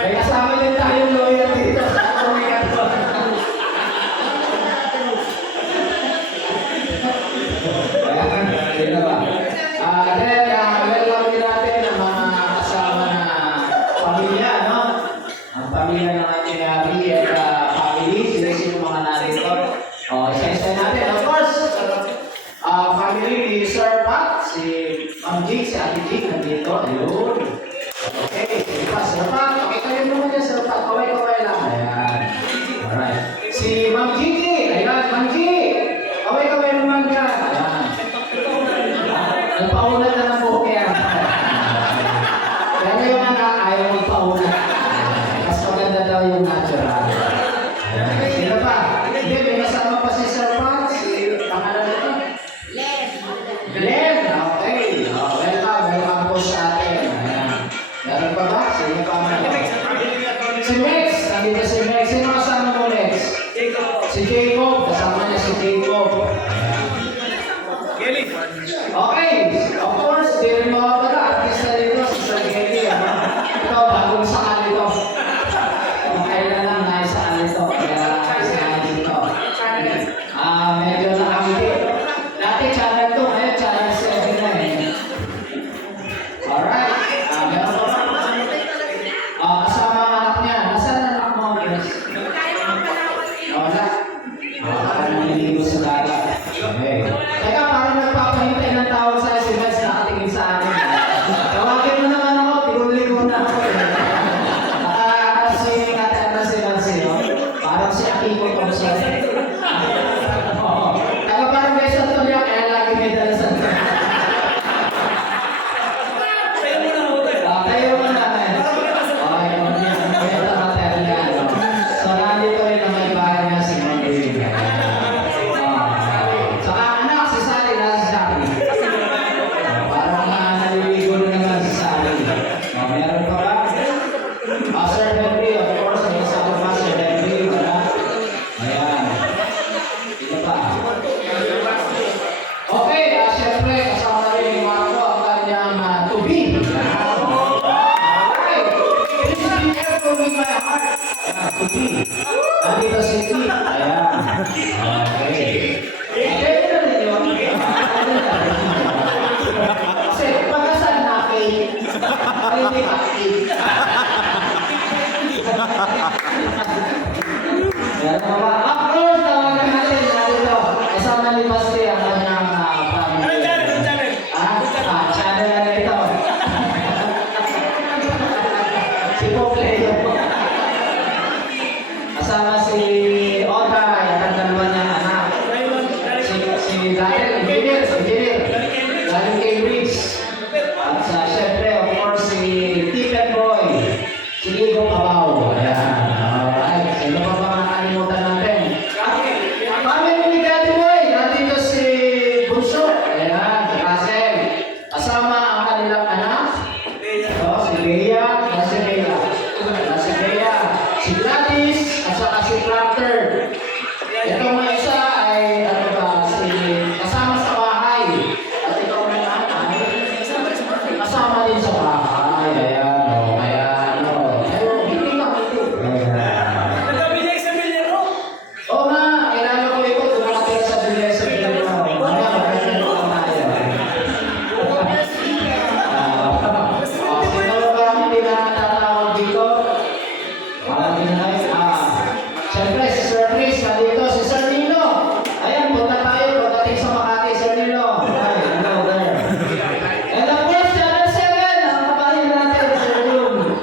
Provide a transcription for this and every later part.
May kasama din tayong lawyer dito sa Korean ko. Ayan na ba? Then, welcome din natin ang mga kasama na pamilya, no? Ang pamilya ng ating Abby at family. Sila mga nandito. Isa-isa natin. Of course, family ni Sir Pat, si Ma'am Jig, si Ate Jig, nandito. Ayun. Okay, sige pa, Sir Pat. Okay, kayo naman yan, Sir Pat. Kaway-kaway lang. Ayan. Alright. Si Ma'am Gigi. Ayan, Ma'am Gigi. Kaway-kaway naman ka. Ayan. Nagpaunat na ng buhok yan. Kaya ngayon nga, ayaw magpaunat. Mas maganda daw yung natural. Ayan. Sino pa? Hindi, may kasama pa si Sir Pat. Si pangalan nito? Glenn. Okay. Welcome po sa atin. Ayan. Meron pa ba? Sino pa naman? Si Mex. Nandito si Mex. Sino kasama mo, Mex? Si Jacob. Kasama niya si Jacob. Okay. Of course, di rin mawawala. Artista dito, si Sir Gelly. Ito, bagong sakal ito. Kailan lang naisakal ito. Kaya isahan dito. Medyo nakamiti. Dati channel 2, ngayon channel 7 na eh. Alright. Meron pa ba? Kasama ang anak niya. Nasaan ang anak mo, Grace? Wala. Naliligo sa dagat. Okay. Teka, parang nagpapahintay ng tawag sa SMS nakatingin sa akin. Tawagin mo naman ako, tinuligo na ako. Nakaswimming natin na si Nancy, no? Parang si Akiko Thompson. Teka, parang may Santonio, kaya lagi may dala Santonio. Tayo mo na, eh. Okay, kwenta material. So, nandito rin ang may bahay niya si Monday. Saka anak, si Sally na si Sally. Parang naliligo na naman si Sally. Meron pa ba? Sir Henry, of course, may kasama pa Sir Henry. Wala. Ayan. Ito pa. Okay, syempre, kasama na rin yung Marco ang kanyang tubig. Okay. Please be careful with my heart. Ayan, tubig. Nandito si Lee. Ayan. Okay. Okay na rin yun. Kasi pagkasan na kay hindi active. Meron pa ba? Of course, tawagan natin. Nandito. Kasama ni Basti ang kanyang family. Channel na ito. Si Popleo. Kasama si Oda, ang dalawa niyang anak. Si Daniel, engineer. Galing kay Rich. At syempre, of course, si Ticket Boy. Si Ligo Pabaw. Ayan. Alright. Sino pa ba makalimutan natin? Family ni Daddy Boy. Nandito si Bunso. Ayan. Si Russell. Kasama ang kanilang anak. Si Bea. Si Gladys. At saka si Proctor. Ito mga isa ay kasama sa bahay. At ito naman ay kasama din sa bahay. Ayan. Hindi lang ito. Oo nga, kilala ko ito. Doon nakatira sa Bilyay sa Bilyay. Sino ba hindi na natatawag dito? Siyempre, si Sir Chris, nandito. Si Sir Nino. Ayan, punta tayo pagdating sa Makati, Sir Nino. Hi, hello there. And of course, Channel 7, ang kapahin natin, Sir Jun.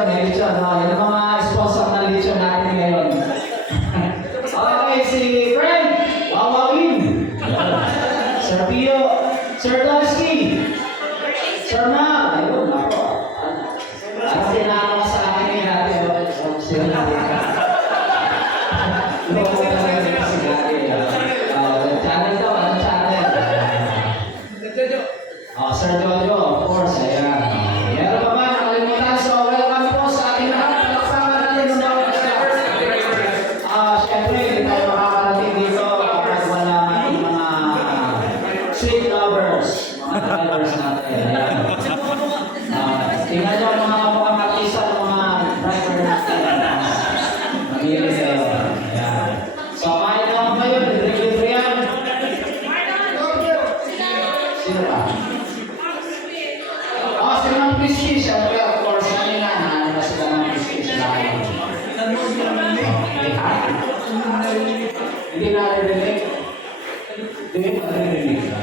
Merichon. Yan ang mga sponsor na lechon natin ngayon. Okay, si Frank. Wawawin. Sir Pio. Sir Dosky. Sir Mal. Ayun, ako. Ano tinanong sa akin ngayon natin? Sir Mal. Channel daw, ano channel? Sir Jojo, of course, ayan. Meron pa ba nakalimutan? So, welcome po sa ating lahat. Palakpakan natin ng bawat isa. Siyempre, hindi tayo makakarating dito kapag wala yung mga sweet lovers. Mga Sino ba? Oh, si Ma'am Christy, syempre, of course, kanina na ba sila Ma'am Christy sila? Hindi naririnig. Hindi naririnig ka.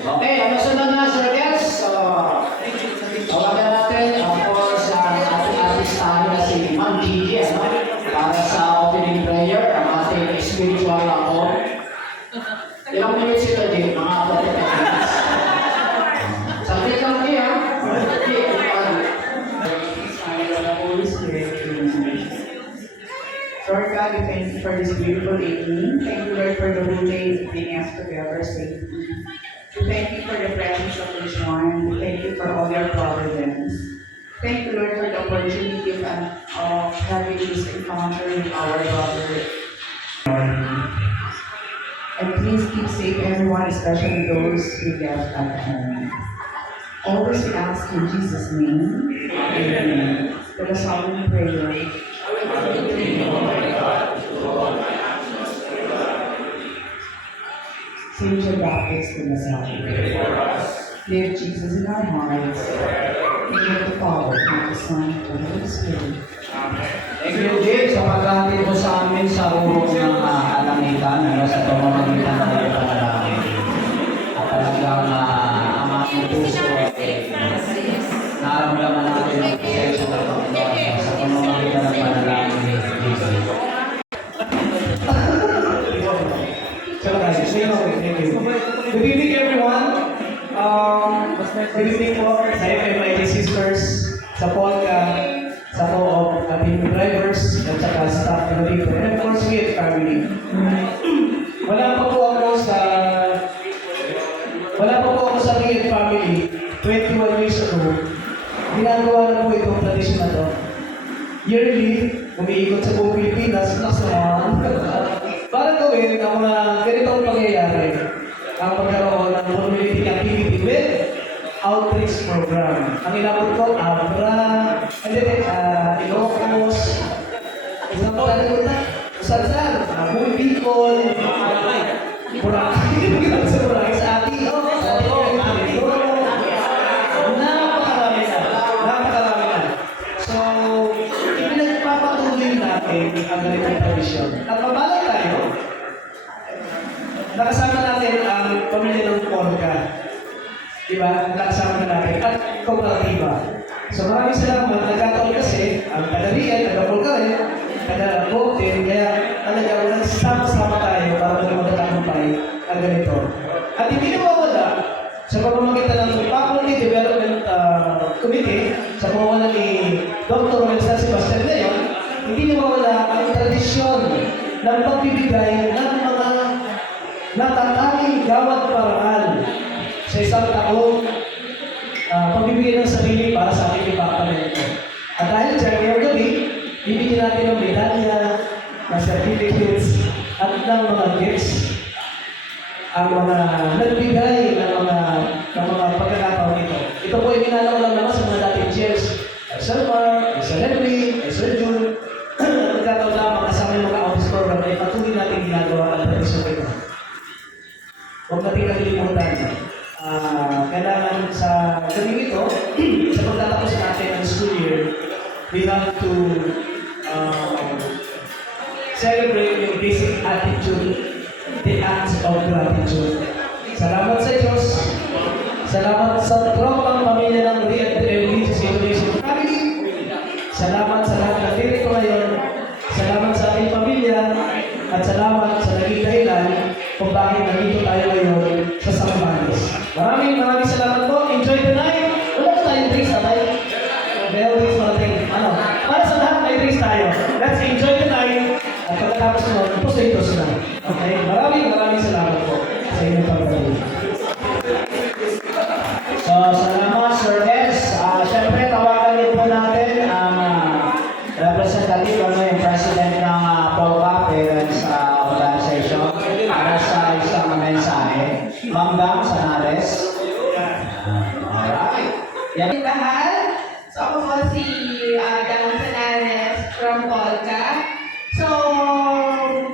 Okay, ano sunod na, Sir Yes? So, tawagan natin, of course, ang ating artistahan na si Ma'am Gigi, ano? Para sa opening prayer, ang ating spiritual ako. Ilang minutes ito, Jim? Mga 45 minutes. Sabi lang niya, Holy Spirit, Lord God, we thank you for this beautiful evening. Thank you, Lord, for the whole day bringing us together safely. We thank you for the presence of each one. We thank you for all your providence. Thank you, Lord, for the opportunity of having this encounter with our brother. And please keep safe everyone, especially those who left at home. Always we ask in Jesus' name. Amen. Let us all in prayer. Saint John Baptist in the South. Live Jesus in our hearts. In the Father, and the Son, and the Holy Spirit. thank you, Jim, sa paghahatid mo sa amin sa urong ng kalangitan, ano, sa pamamagitan ng iyong panalangin. At talagang ang aming puso ay naramdaman natin ang presensya ng Panginoon sa pamamagitan ng panalangin ni Jesus. Good evening, everyone. Good evening po sa FMIT Sisters, sa Polka, sa co-op team drivers, at saka staff na dito, and of course, we at family. Wala pa po ako sa Riyadh family 21 years ago. Ginagawa na po itong tradisyon na to. Yearly, umiikot sa buong Pilipinas, para gawin ang mga ganitong pangyayari. Ang pagkaroon ng community activity with outreach program. Ang inabot ko, Abra, Ilocos, Saan, Buhay Bicol, Boracay, sa Boracay, sa Ati, napakarami na. So, ipinagpapatuloy natin ang ganitong tradisyon. At mabalag tayo, nakasama natin ang pamilya ng Polka. Diba? Nakasama na natin at kooperatiba. So maraming salamat. Nagkataon kasi ang Kadarian, taga-Polka rin, taga-Coop din, kaya talagang nagsama-sama tayo para magkatagumpay ang ganito. At hindi nawawala sa pamamagitan ng Faculty Development Committee, sa pamamagitan ni Dr. San Sebastian ngayon, hindi nawawala ang tradisyon ng pagbibigay ng mga natatanging gawad paraan sa isang taon, pagbibigay ng sarili para sa ating departamento. At dahil dyan, ngayong gabi, bibigyan natin ng medalya, ng certificates, at ng mga gifts ang mga nagbigay ng mga pagkakataon ito. Ito po ay ginalaw lang naman sa mga dating chairs, Sir Mark, Sir Henry, Sir June, nagkataon lamang kasama yung mga office program ay patuloy natin ginagawa ang tradisyon ito. Huwag natin nakilimutan. Kailangan sa galing ito, sa pagtatapos natin ng school year, we have to celebrate yung basic attitude, the acts of gratitude. Salamat sa Diyos. Salamat sa tropang pamilya ng Religious Education Family. Salamat sa lahat na dito ngayon. Salamat sa ating pamilya. At salamat sa naging dahilan kung bakit nandito tayo ngayon sa Sambales. Maraming salamat po. Enjoy the night. Wala na tayong drinks, atay. May drinks natin. Para sa lahat, may drinks tayo. Let's enjoy the night. At pagkatapos mo, pustitos na. Okay? Maraming salamat po sa inyong pagkakas. So, salamat, Sir S. Siyempre, tawagan din po natin ang representative, yung president ng Polka Parents Organization para sa isang mensahe. Ma'am Dam Sanares. Alright. Yan. Lahat. So ako po si Dam Sanares from Polka. So,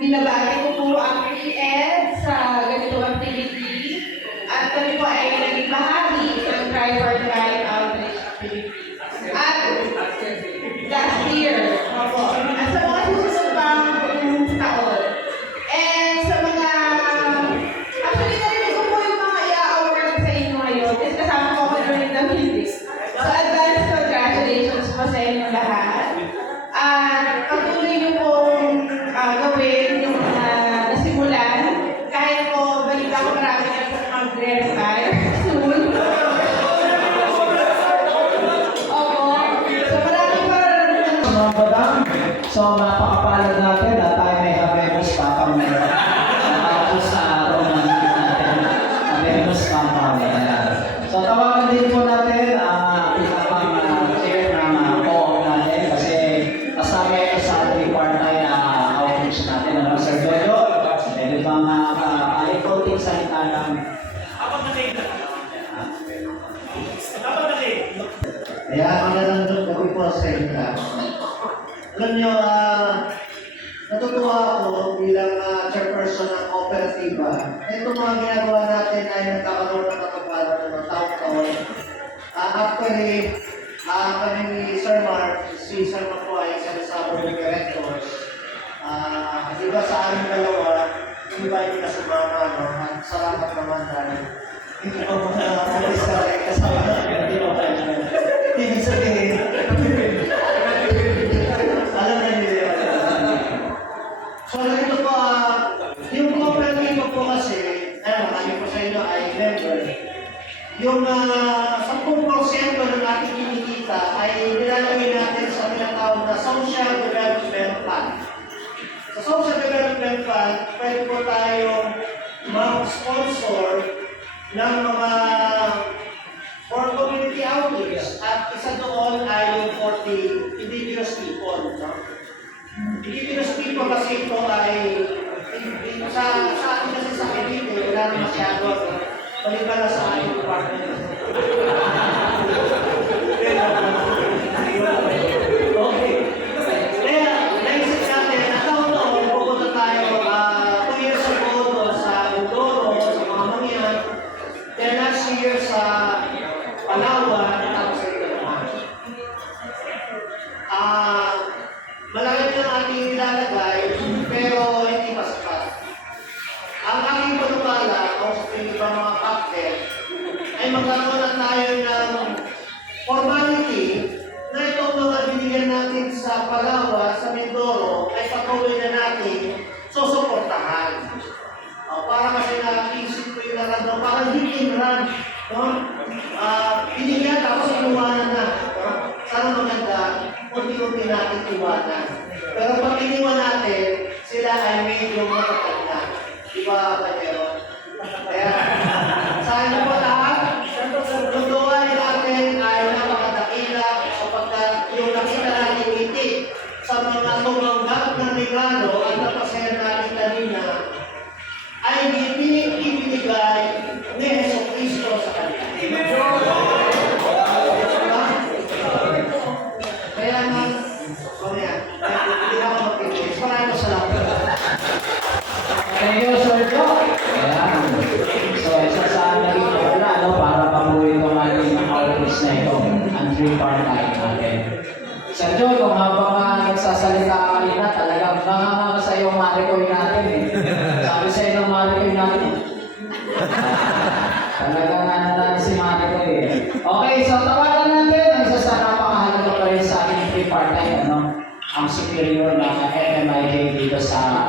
binabati ko po ang PN sa ganitong activity. At ng hindi. So, advance congratulations po sa inyong lahat. At patuloy niyo pong gawin yung mga nasimulan. Kahit po, balita ko marami na po mag-retire soon. Opo. So, maraming parang Mga badang, so napakapalad natin na tayo may habemos papang meron. Tapos sa araw na natin, habemos papang meron. So tawagan din po natin ang isang chair ng co-op natin kasi kasama ito sa ating part-time outreach natin. Ano, Sir Jojo? Pwede ba konting salita ng... Kaya magandang gabi po sa inyo lahat. Alam niyo, natutuwa ako bilang chairperson ng kooperatiba. Ito mga ginagawa natin ay nagkakaroon ng katuparan ng mga taon-taon. Actually, kami ni Sir Mark, si Sir Mark po ay isa sa board of directors. Di ba sa aming dalawa, hindi ba hindi na sumama, no? At salamat naman dahil hindi ko mga sa kasama hindi ko pa ibig sabihin, alam na nila. So, ito po, yung cooperative po kasi, marami po sa inyo ay member. Yung 10% ng ating kinikita ay nilalagay natin sa tinatawag na Social Development Fund. Sa Social Development Fund, pwede po tayong mag-sponsor ng mga for community outreach at isa doon ay yung for the indigenous people. No? Indigenous people kasi ito ay sa atin kasi sa Cavite, wala na masyado. Balibala sa ating department. Okay. Kaya, naisip natin, taon-taon, pupunta tayo 2 years ago doon sa Mindoro, sa mga mangyan. Then last year sa Palawan, tapos sa Itaman. Malaki na ang ating nilalagay, pero hindi pa sapat. Ang aking panukala, o sa ibang mga captain, ay magkakaroon na tayo ng formality na itong mga binigyan natin sa Palawan, sa Mindoro, ay patuloy na natin susuportahan. Para kasi naisip ko yung naradong, parang hit and run. No? Binigyan tapos inuwanan na. No? Sana maganda, unti-unti natin iwanan. Pero pag iniwan natin, sila ay medyo matatag na. Di ba, Panyero? Kaya, sa inyo po lahat, lutuan natin ay napakadakila sapagkat yung nakita natin ngiti sa mga tumanggap ng regalo at napasaya natin kanina ay ibinigay ni Jesucristo sa kanila. Kaya naman, hindi ako mag-ibig. Maraming salamat. Thank you, Sir Joe. Ayan. So, isa sa naging wala, no, para pabuhay ko natin ang outreach na ito, ang 3-part time natin. Sir Joe, kung habang nagsasalita ka kanina, talagang nanganganga sa iyo marikoy natin eh. Sabi sa iyo ng marikoy natin. Talagang ano si marikoy eh. Okay, so tawagan natin ang isa sa napakahalaga pa rin sa ating 3-part time, ano, ang superior na FMIJ dito sa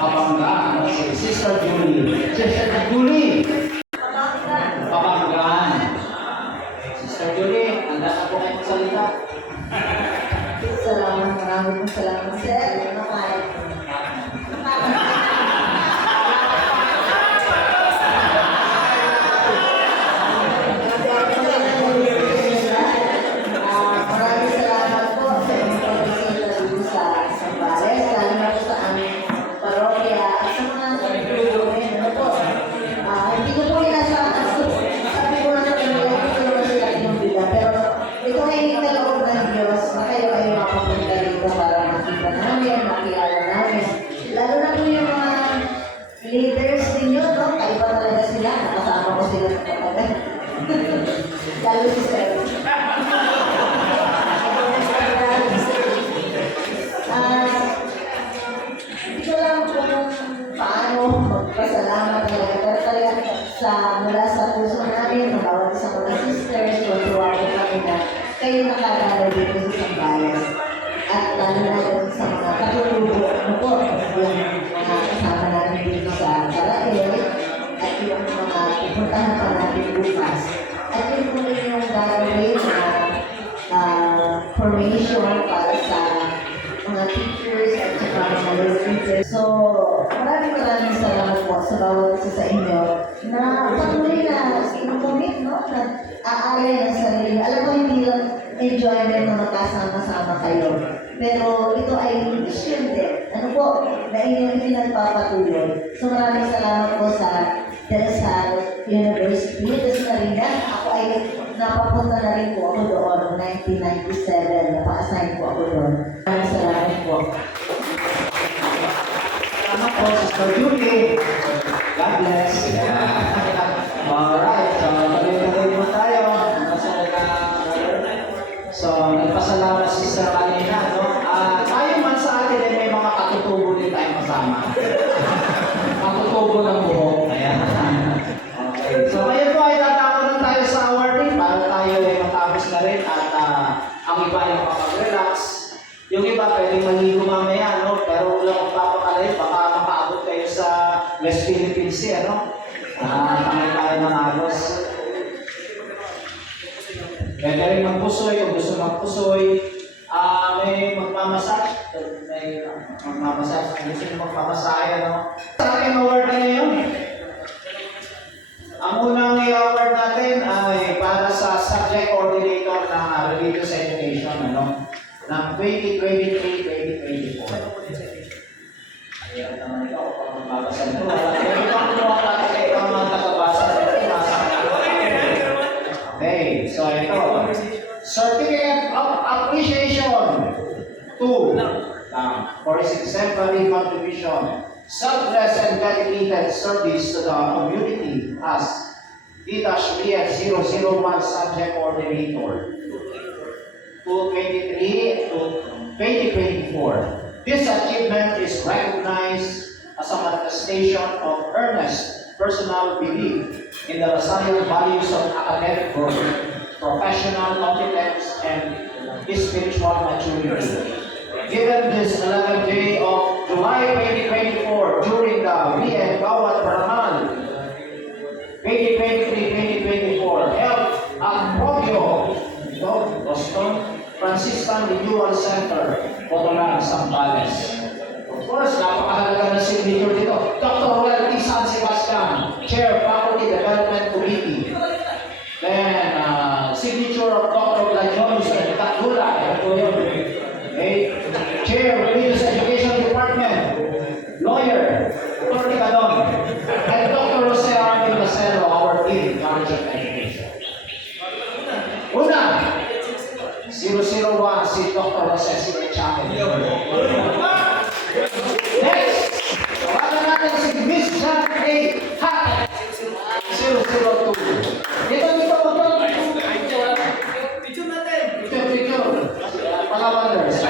Kapanggaan, si Sister Julie. Sister Julie! Kapanggaan. Sister Julie, handa na po kayo magsalita. Salamat, maraming salamat, sir. Nakaya po. Maraming salamat po sa inyong pagbisita dito sa Sambales, lalo na po sa aming parokya at sa mga nagtutulungan. Ano po? Hindi ko po inasahan. Sabi ko na nila sila inumbila. Pero ito ay nagkaloob ng Diyos na kayo ay makapunta dito para makita namin, makilala namin. Lalo na po yung mga leaders ninyo, no? Kaiba talaga sila. Nakasama ko sila sa pagkagal. Lalo si Sir. Hindi ko lang kung paano magpasalamat talaga. Pero talaga mula sa sa puso namin, ng bawat isang mga sisters, tuwa po kami na kayo nakadalo dito sa Sambales. At lalo na doon sa mga katulungo, ano po, yung mga kasama namin dito sa Barangay, at yung mga pupuntahan pa natin bukas. At yun po rin yung gagawin na formation para sa mga teachers at saka mga leaders. So, maraming salamat po sa bawat isa sa inyo na patuloy na inukumit, no? Na aalay ng sarili. Alam mo, hindi lang enjoyment na magkasama-sama kayo. Pero ito ay mission din. Ano po, na inyong pinagpapatuloy. So, maraming salamat po sa De La Salle University. Tapos na rin yan, ako ay napapunta na rin po ako doon 1997. Napa-assign po ako doon. Maraming salamat po. Salamat po, Sister Julie. God bless. Alright, so tuloy-tuloy po tayo. So, nagpasalamat si Sister kanina, no? Tayo man sa atin ay may mga katutubo din tayong kasama. Katutubo ng buhok. Ayan. Okay. So, ngayon po ay tatapos na tayo sa awarding para tayo ay matapos na rin at ang iba ay makapag-relax. Yung iba pwedeng maligo mamaya, no? Pero wala kong papakalayo, baka makaabot kayo sa West Philippines Sea, no? Tangay tayo ng agos. Pwede rin magpusoy, kung gusto magpusoy. May magmamassage. May magmamassage. Kung gusto nyo magpamasaya, no? Sa aking award na ngayon. Ang unang i-award natin ay para sa subject coordinator ng Religious Education, ano? Ng 2023-2024. Ayan naman ikaw, kung magbabasa nito. Pwede kang kumuha natin kayo ang mga tagabasa. Okay, so ito. Certificate of Appreciation 2 for his exemplary contribution, selfless and dedicated service to the community as Tita Shriya 001 Subject Coordinator 2023 to 2024. This achievement is recognized as a manifestation of earnest personal belief in the Lasalle values of academic growth, professional competence, and spiritual maturity. Given this 11th day of July 2024 during the Weekend Gawad Parangal 2023-2024 held at Propio, Boston, Franciscan Renewal Center, Botolan, Sambales. Of course, napakahalaga na signature dito. Dr. Roel T. San Sebastian, Chair, Faculty Development Committee. Then, signature of Dr. La Johnson, Tatula, okay. Chair, Religious Education Department, Lawyer, Dr. Nicadon, and Dr. Jose R. Marcelo, our Dean, College of Education. Una, 001, si Dr. Jose Sinechame. Next, tawagan natin si Miss John A. Hackett, 002. Dito. Picture. Palawanders.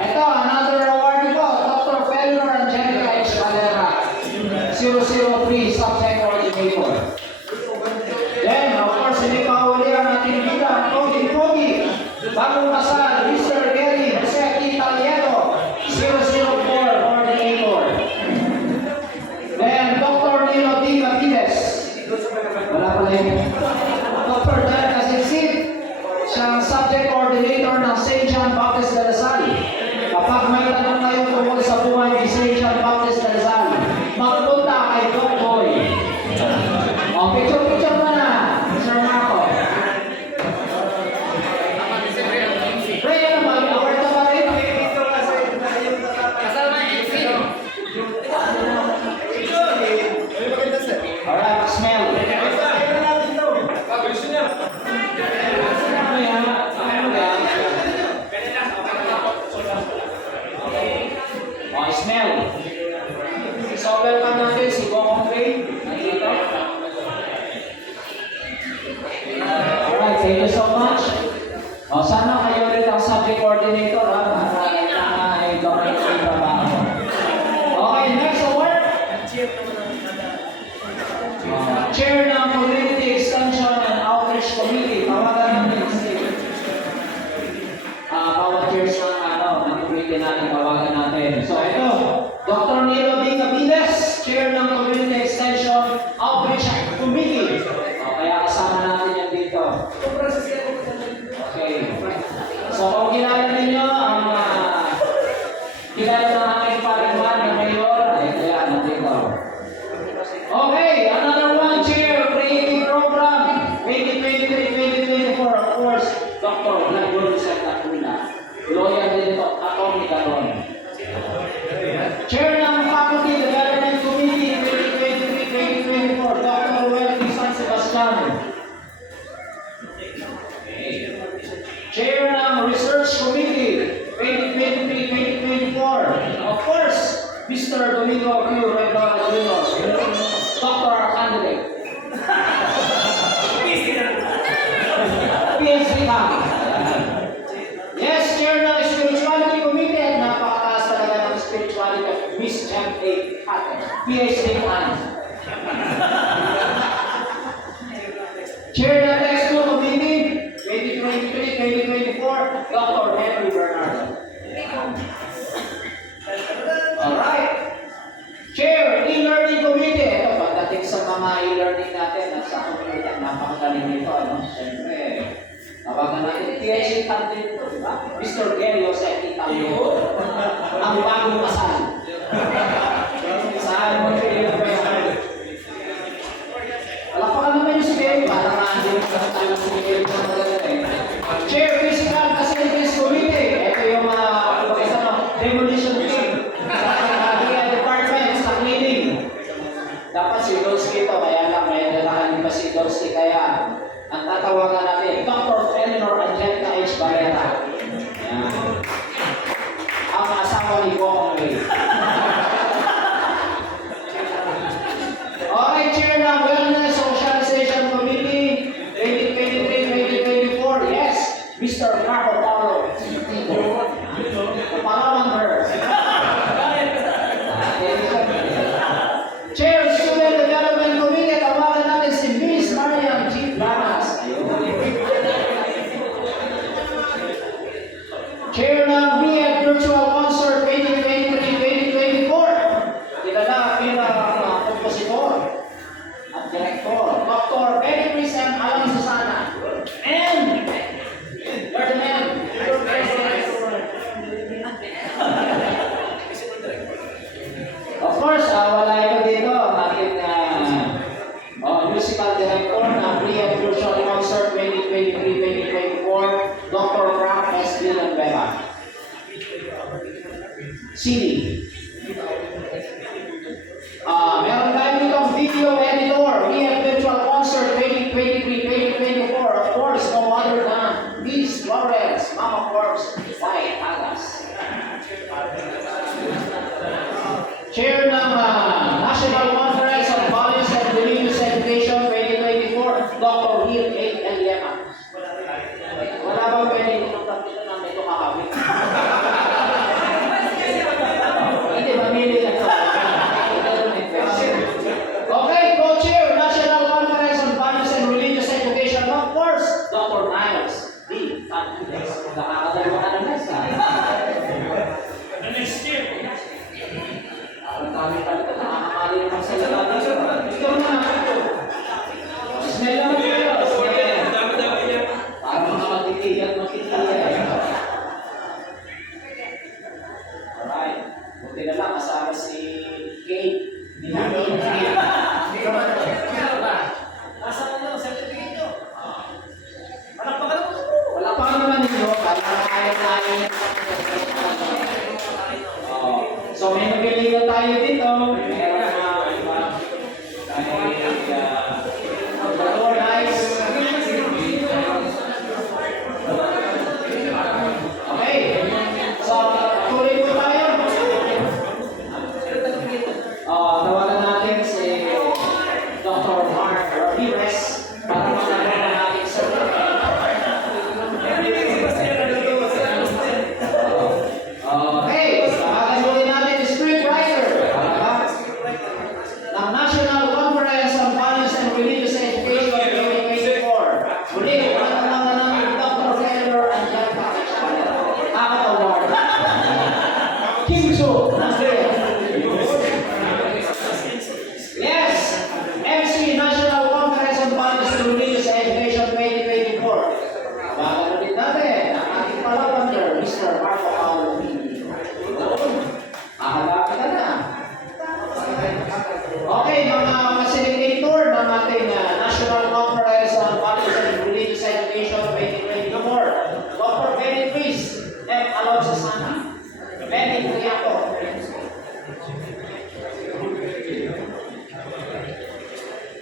Ito, another award po, Dr. Felor Angelica H. Valera, 003, Subject Coordinator. Then, of course, hindi pa uli ang ating bida, Pogi. Bagong kasal, Mr. Gary Jose Italiano, 004, Coordinator. Then, Dr. Nilo D. Martinez. Wala pala yun. Dr. Dan Casinsin, siyang Subject Coordinator ng St. John Baptist de La Salle. Kapag may tanong kayo tungkol sa buhay ni St. John Baptist de La Salle, magpunta kay Doc Boy. Education. Chair ng Research Committee 2023-2024. Of course, Mr. Domingo Q. Rendon Jr. Doctor candidate. PhD kami. Yes, Chair ng Spirituality Committee at napakataas talaga ng spirituality of Miss Jem A. Hate. PhD kami. Chair ng Textbook Committee 2023-2024, Dr. Henry Bernardo. Alright. Chair, E-Learning Committee. Ito, pagdating sa mga e-learning natin at sa community, napakagaling nito, ano? Siyempre, tawagan natin, PhD candidate ito, di ba? Mr. Gary Jose Italio. Ang bagong kasal. Saan mo kayo ba yan? Wala pa ka naman yung si Gary, parang naandun tayo si Gary na maganda eh. Chair, Physical Facilities Committee. Ito yung mga, demolition team. Sa department, sa cleaning. Dapat si Dolsky ito, kaya lang may dalahan pa si Dolsky, kaya ang tatawagan natin, Dr. Eleanor Angelica H. Barrera. Yan. Ang asawa ni Bokong Ray. Okay, Chair ng Wellness Socialization Committee 2023-2024. Yes, Mr.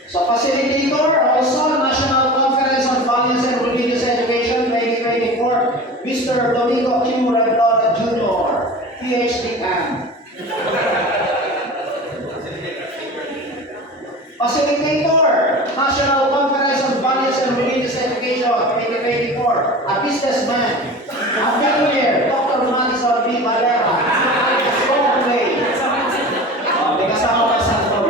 So facilitator, also National Conference on Values and Religious Education 2024, Mr. Domingo Q. Reblota Jr., PhD CAM. Facilitator, National Conference on Values and Religious Education 2024, a businessman, a millionaire, Dr. Marisol B. Valera, Scotland. May kasama ka sa Anton.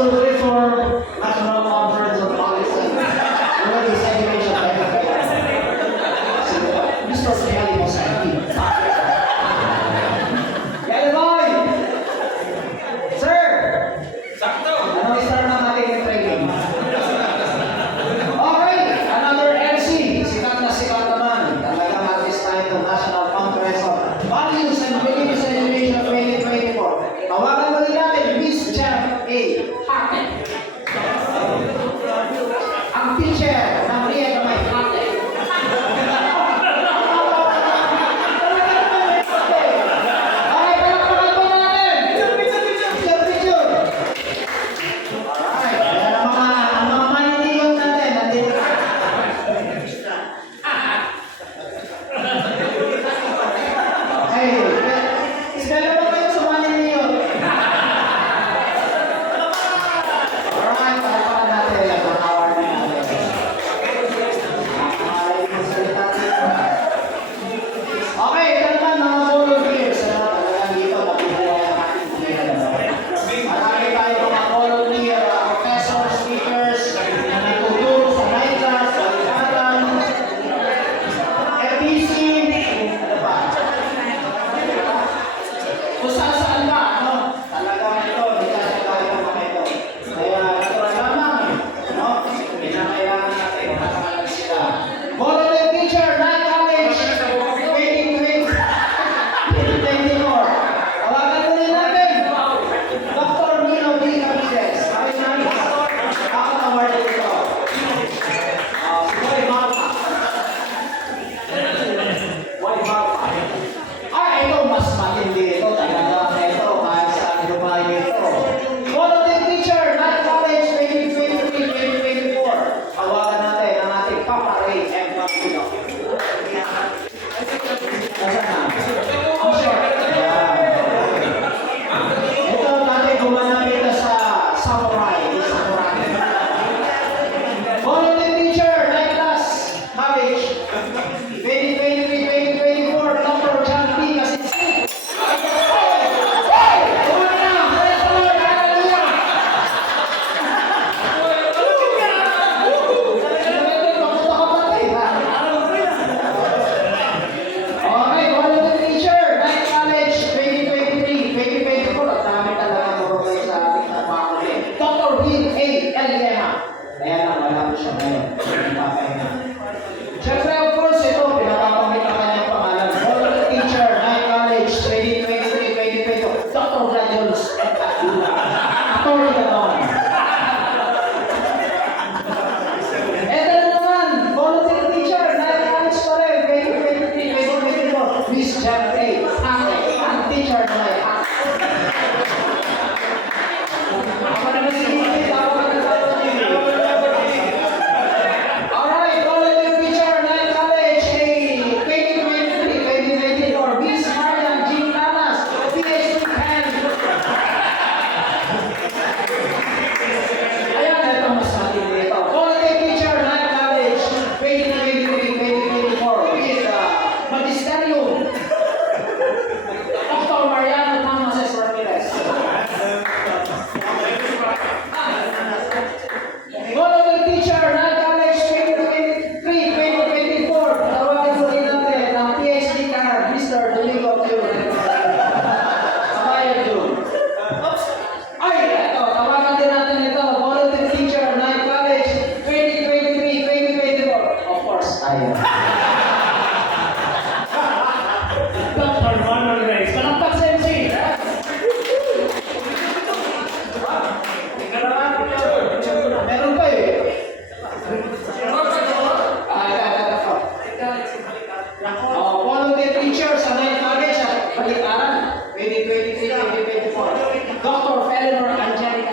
Survey for National Conference on Policy and Religious Education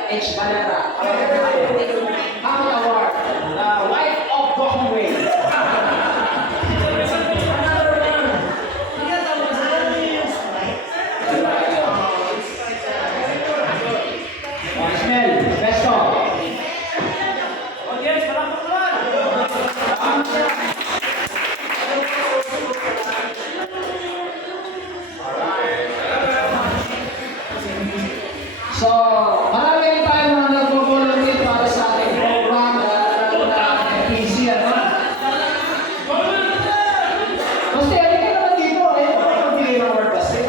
H. Valera. Hammond Award. The Wife of Bohemway. Ismael, Besto. So, marami tayo mga nagbo-volunteer para sa ating program na FPC, ano? Basta, hindi ka naman dito, magbigay ng word kasi.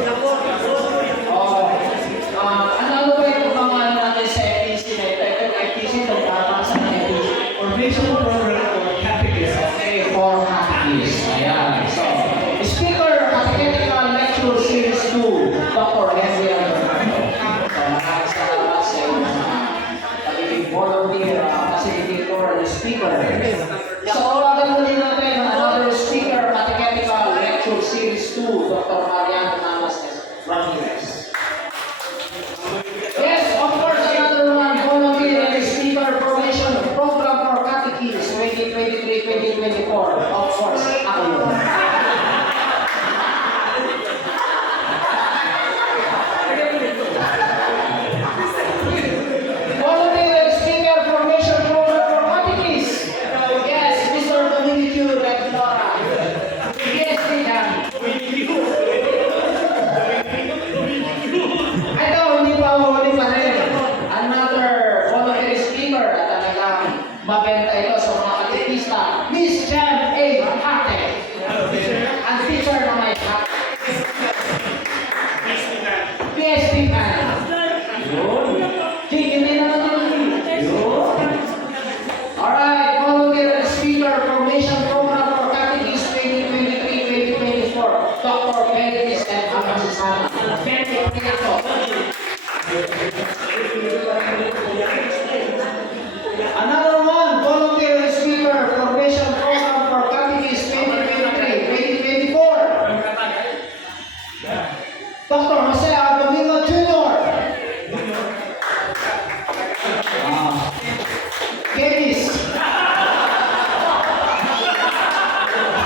Ano ba yung mga natin sa FPC na ito? Ito FPC, ito para sa FPC. Formation Program for Catechism. Okay, for Happiness. Ayan. So, Speaker, Catechetical Lecture Series 2, Dr. Henry Alberto. So, maraming salamat sa iyo mga pagiging volunteer, facilitator, and speaker. So, tawagan muli natin another speaker, Catechetical Lecture Series 2, Dr. Mariano Namas Ramirez. Yes, of course, another one, volunteer and speaker formation program for catechists 2023-2024. Of course, ako yun. Volunteer and speaker formation program for catechists. Yes, Mr. Dominic Redlora. Yes, Tika. Ito, hindi pa huli pa rin. Another volunteer speaker na talagang mabenta ito sa mga katekista. Miss Jan A. Hate. Ang teacher na may hate. PSP ka. Yun. Hindi naman yun. Yun. Alright, volunteer speaker formation program for catechists 2023-2024. Dr. Benedict and Amasisana. Benedict Prieto. Another one, volunteer speaker formation program for catechists 2023-2024. Dr. Jose Domingo Jr. Chemist.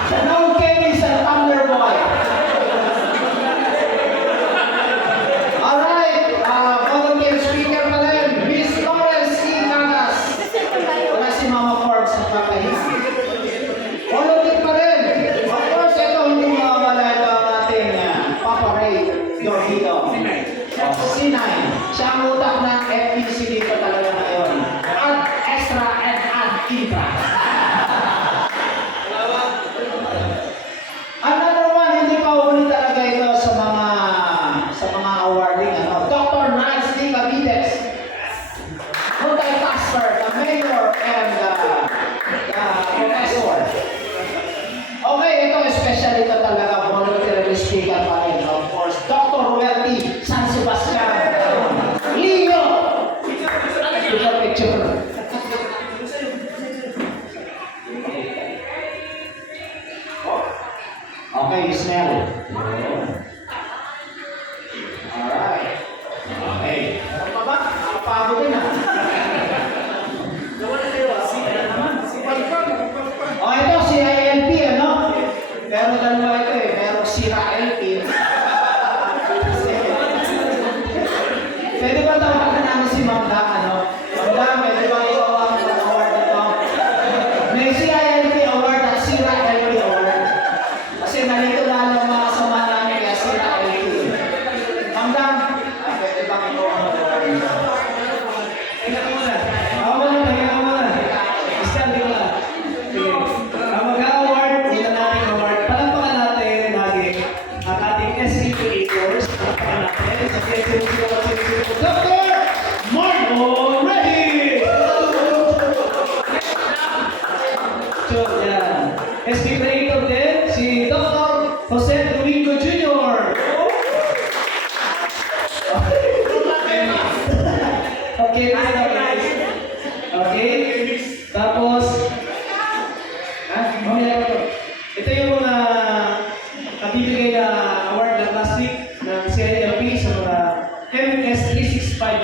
The known chemist and Thunder Boy. Alright, volunteer speaker pa rin, Miss Lawrence E. Nagas. Wala si Mama Forbes sa papahinga. Volunteer pa rin. Of course, ito hindi mawawala ito ang ating Papa Ray Dorhido. C9. Siya ang utak ng FPC dito talaga ngayon. Add extra and add intra. Another one, hindi pa huli talaga ito sa mga awarding. Dr. Nice D. Cavites. Multi-tasker, the mayor and the professor. Okay, ito special ito talaga. Volunteer speaker pa rin. Of course, Dr. Ruel T. San Sebastian. Leo! Picture. Okay, smell. Alright. Okay. Ano pa ba? Nakapagod din ah. Oh, ito si ILP, ano? Pero dalawa ito eh. Merong sira LP. Pwede ba tawagan namin si Ma'am Da, ano? Ma'am Da, pwede ba ikaw ang award ito? May CILP award at sira LP award. Kasi nalito lalo ang mga sama namin kaya sira LP. Ma'am Da, pwede ba ikaw ang award ito? Tingnan ko muna. Ako muna. Stand ko lang. Sige. Ang mag-award, dito natin award. Palagpakan natin lagi ang ating SCPA course. Palagpakan natin. Sa PSCPA, Dr. Marco Reyes!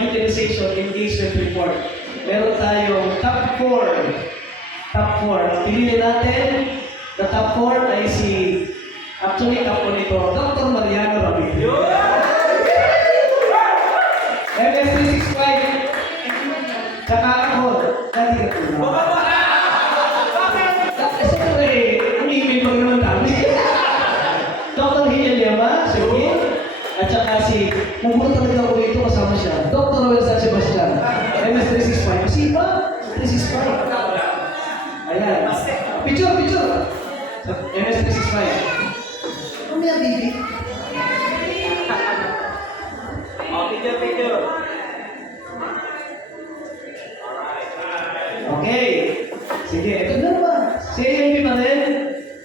utilization engagement report. Meron tayong top 4. Top 4. Piliin natin, the top 4 ay si, actually top 4 nito, Dr. Mariano Rabin. MS365. Tsaka ako, dati ka tulad. Siyempre, ang email pa naman kami. Dr. Hiel Lema, si Will, at saka si, nagulat talaga ako dito kasama siya, Dr. Noel San Sebastian, MS365. Kasi ba? 365. Ayan. Picture, picture. MS365. Mamaya, baby. Okay. Sige, ito na naman. Si AMP pa rin.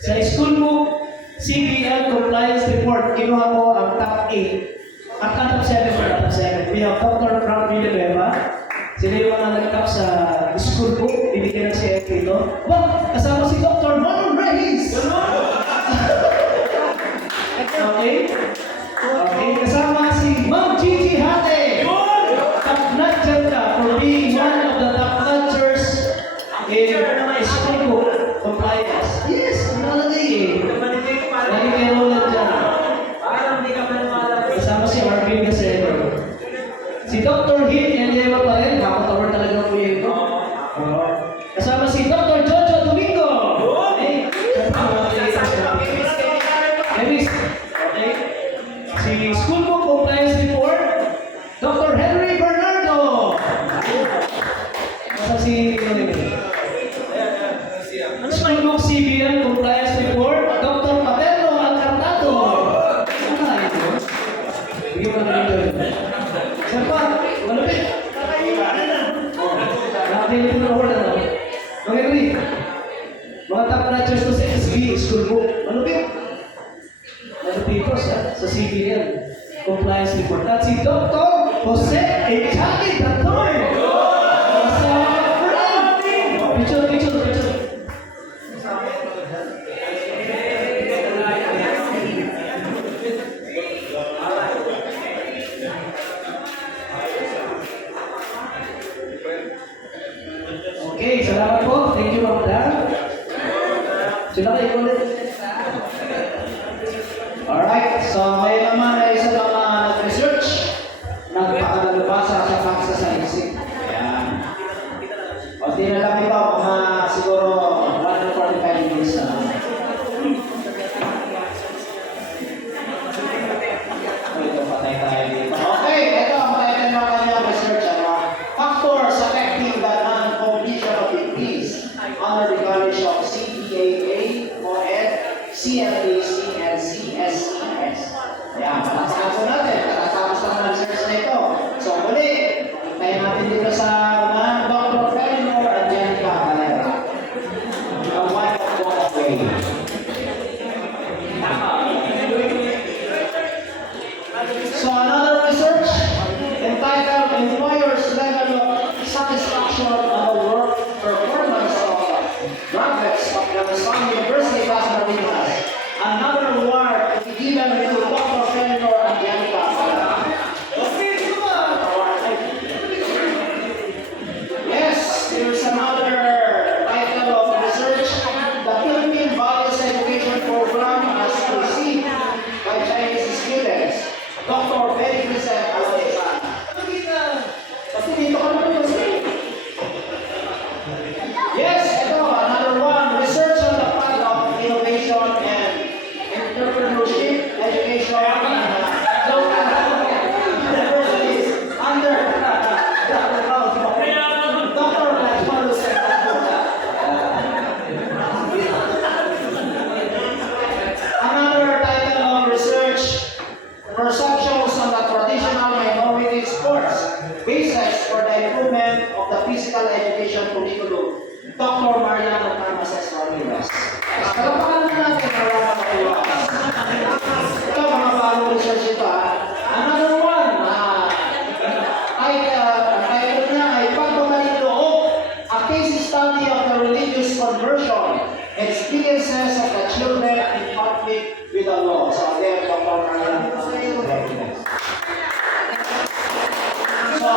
Sa school book, CBL Compliance Report, kinuha ko ang top 8. Ang top 7 pa, top 7. We have Dr. Frank Villanueva. Sila yung mga nag-top sa school book. Binigyan ng CFP ito. Wow! Kasama si Dr. Marlon Reyes! Okay? Okay, kasama si Ma'am Gigi Hate! Top-notcher ka for being one of the top-notchers in school book compliance. Yes, nakalagay eh. Lagi may roland dyan. Kasama si Marvin Gasero. Si Dr. Hill Elema pa rin. Makatawar talaga po yun ito. Kasama si Dr. Jojo Domingo. Okay. Emis. Okay. Si School Book Compliance Report, Dr. Henry Bernardo. Kasama si School Book CBN Compliance Report, Dr. Paterno Alcartado. Ano na ito? Bigyan mo na ito. Saan pa? Malapit. Nakapili po na ako na. Okay, Ri. Mga top managers to sa SB, School Book. Malapit. Malapit po sa CBN Compliance Report. At si Dr. Jose Echaki Datoy. Picture, picture, picture. Okay, salamat po. Thank you, Ma'am Dan. Sila kayo ulit. Alright, so ngayon naman ay isa lang na nag-research, nagpakalabasa sa paksa sa isip. Ayan. O di na lang ito, mga siguro 145 minutes na lang. Ito, patay tayo dito. Okay, ito ang patay ng kanyang research. Factors affecting the non-completion of degrees under the college of CPAA, OED, CNAC, and CSES. Ayan, palaksakan po natin. Kakatapos lang ng research na ito. So, muli, hintayin natin dito sa mga Dr. Felinor at Jenica Calera. The one of the way. So, another research entitled Employers' Level of Satisfaction on the Work Performance of Graduates of the Luzon University Las Marinas. Another award to be given to Dr. Felinor and Jenica Calera. Yes, there's another title of research. The Philippine Values Education Program as received by Chinese students. Dr. Betty Crisent Alonso. Kasi dito ka naman kasi. Yes, ito, another one. Research on the path of innovation and entrepreneurship, education, and local universities under Dr. Lachman Lucena. Another title of research, Perceptions on the Traditional Minority Sports, Basis for the Improvement of the Physical Education Curriculum, Dr. Mariano Carmases Ramirez. Kalapakan na natin para makakuha. Ito, mga bagong research ito. Another one, title niya ay Pagbabaling Loob, a case study of the religious conversion, experiences of the children in conflict with the law. So again, Dr. Mariano Carmases Ramirez. So,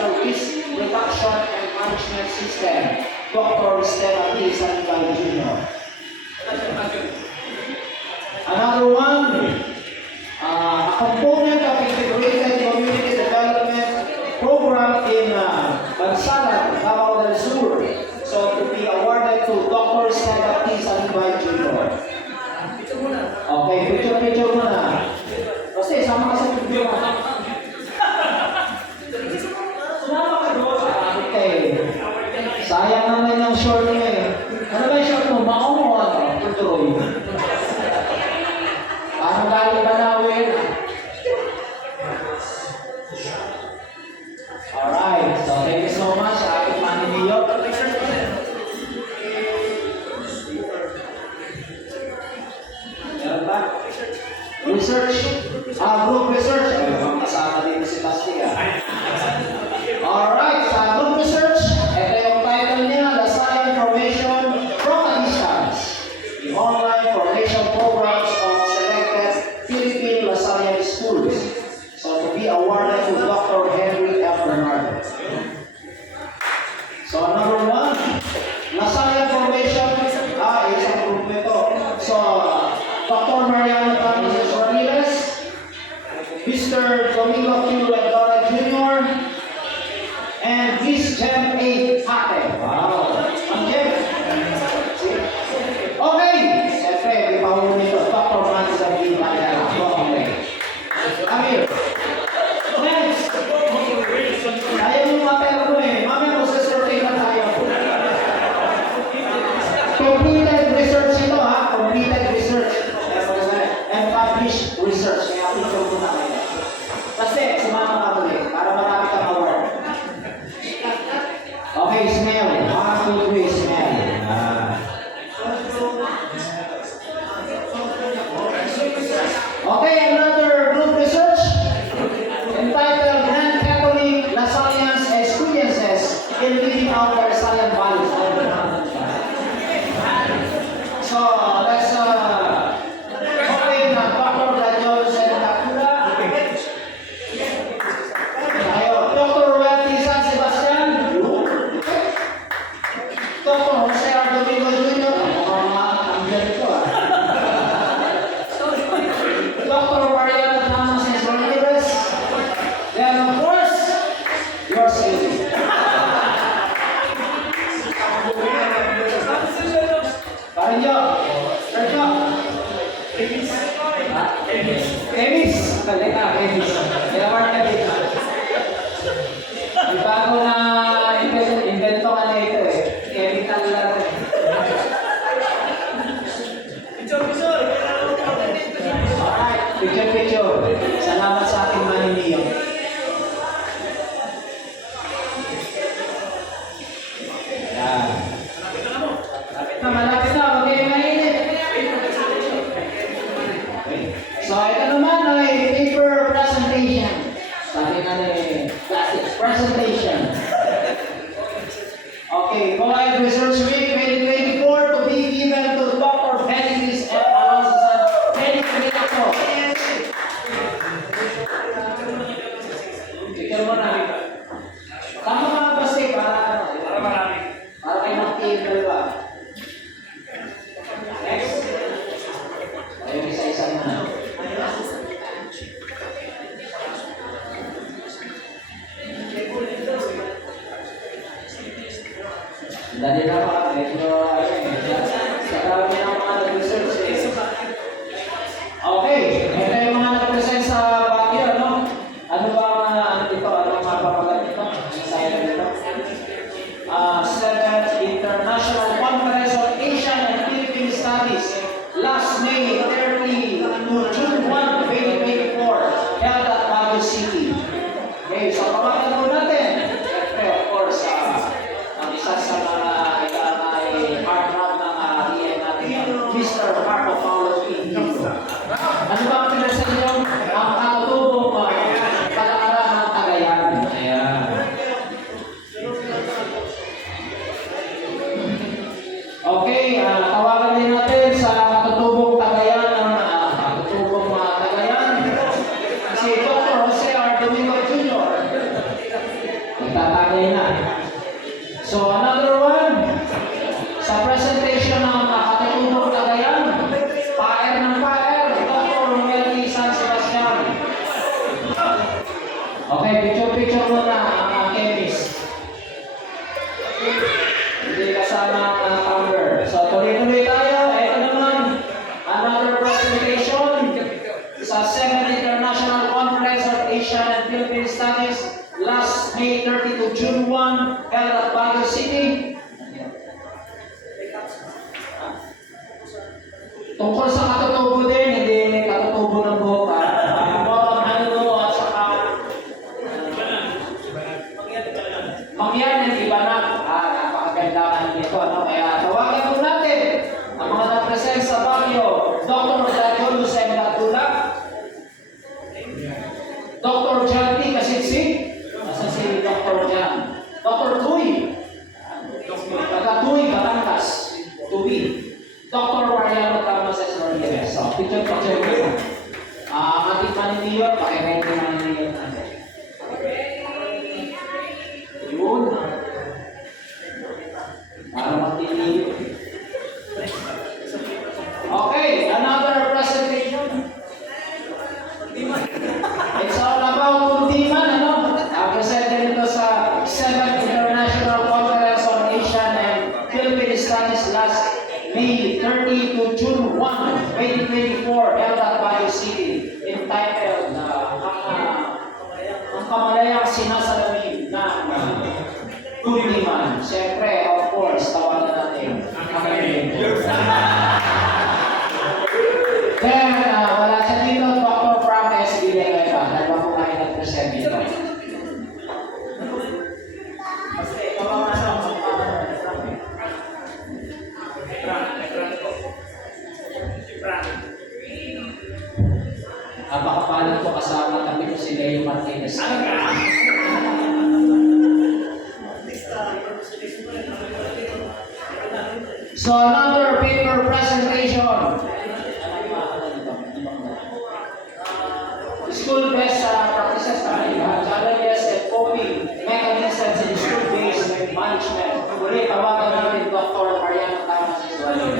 Industrial Risk Reduction and Management System, Dr. Stella T. Sanibay Jr. Another one, a component of Integrated Community Development Program in Bansalan, Davao del Sur. So to be awarded to Dr. Stella T. Sanibay Jr. Okay, picture muna. Kasi sama ka sa video mo. Okay. Sayang naman yung short mo eh. Ano ba yung short mo? Mao mo ano? Tutuloy. Paano galing ba nawin? Alright, so thank you so much sa aking maniniyot. Meron ba? Research. Group research. Ay, kasama dito si Basti Alright, sa group research, ito yung title niya, The Science Formation from a Distance. The online formation programs of selected Philippine LaSallian schools. So to be awarded to Dr. Henry F. Bernardo. So number one, LaSallian Formation, isang group nito. So, Dr. Mariano Francis Ramirez, Mr. Domingo Q. Rendora Jr., and Miss Jem A. Hate. Wow. Ang Jem. Okay. Siyempre, di pa mo nito. Dr. Mansa B. Mariano. Okay. Amir. Next. Ayaw mo mapera mo eh. Mamaya mo sa survey na tayo. Completed research ito ha. Completed research. And published research. Kaya picture ko na kayo. Kasi, sumama ka ulit. Para marami kang award. Okay, smell. 1, 2, 3, smell. Okay, another group research entitled Grand Catholic LaSallians Experiences in Living Out the LaSallian Values. So, let's open Dr. Gladiolus and Lacura. Tayo, Dr. Roberti San Sebastian. Dr. Jose R. Domingo Jr. Mukhang mga ito Dr. Mariano Francis Ramirez. Then of course, yours is. Karinjo. Sergio. Kemis. Kalita, Kemis. Kailangan ka dito. May bago na invento ka na ito eh. Chemical lang. Alright, picture. Salamat sa aking maniniyo. Ayan. Malapit na, huwag kayo mainit. So, ito naman ay paper presentation. Sabi nga plastic presentation. Okay, Collide Research Week 2024 to be given to Dr. Felix F. Alonso San. Felix Villacro. Picture mo na. Tama mga basti para marami. Para kayo mag-team dalawa. Next. Ayun, isa-isa na. sinasalamin ng Kundiman. Siyempre, of course, tawagan natin ang kakainin. Then, wala siya dito, Dr. Frank S. Villanueva. Nagba po kayo nag-present dito. Napakapalan ko kasama kami ko si Leo Martinez. So another paper presentation. School best practices, challenges and coping mechanisms in school-based management. Muli, tawagan natin Dr. Mariano Tamas as well.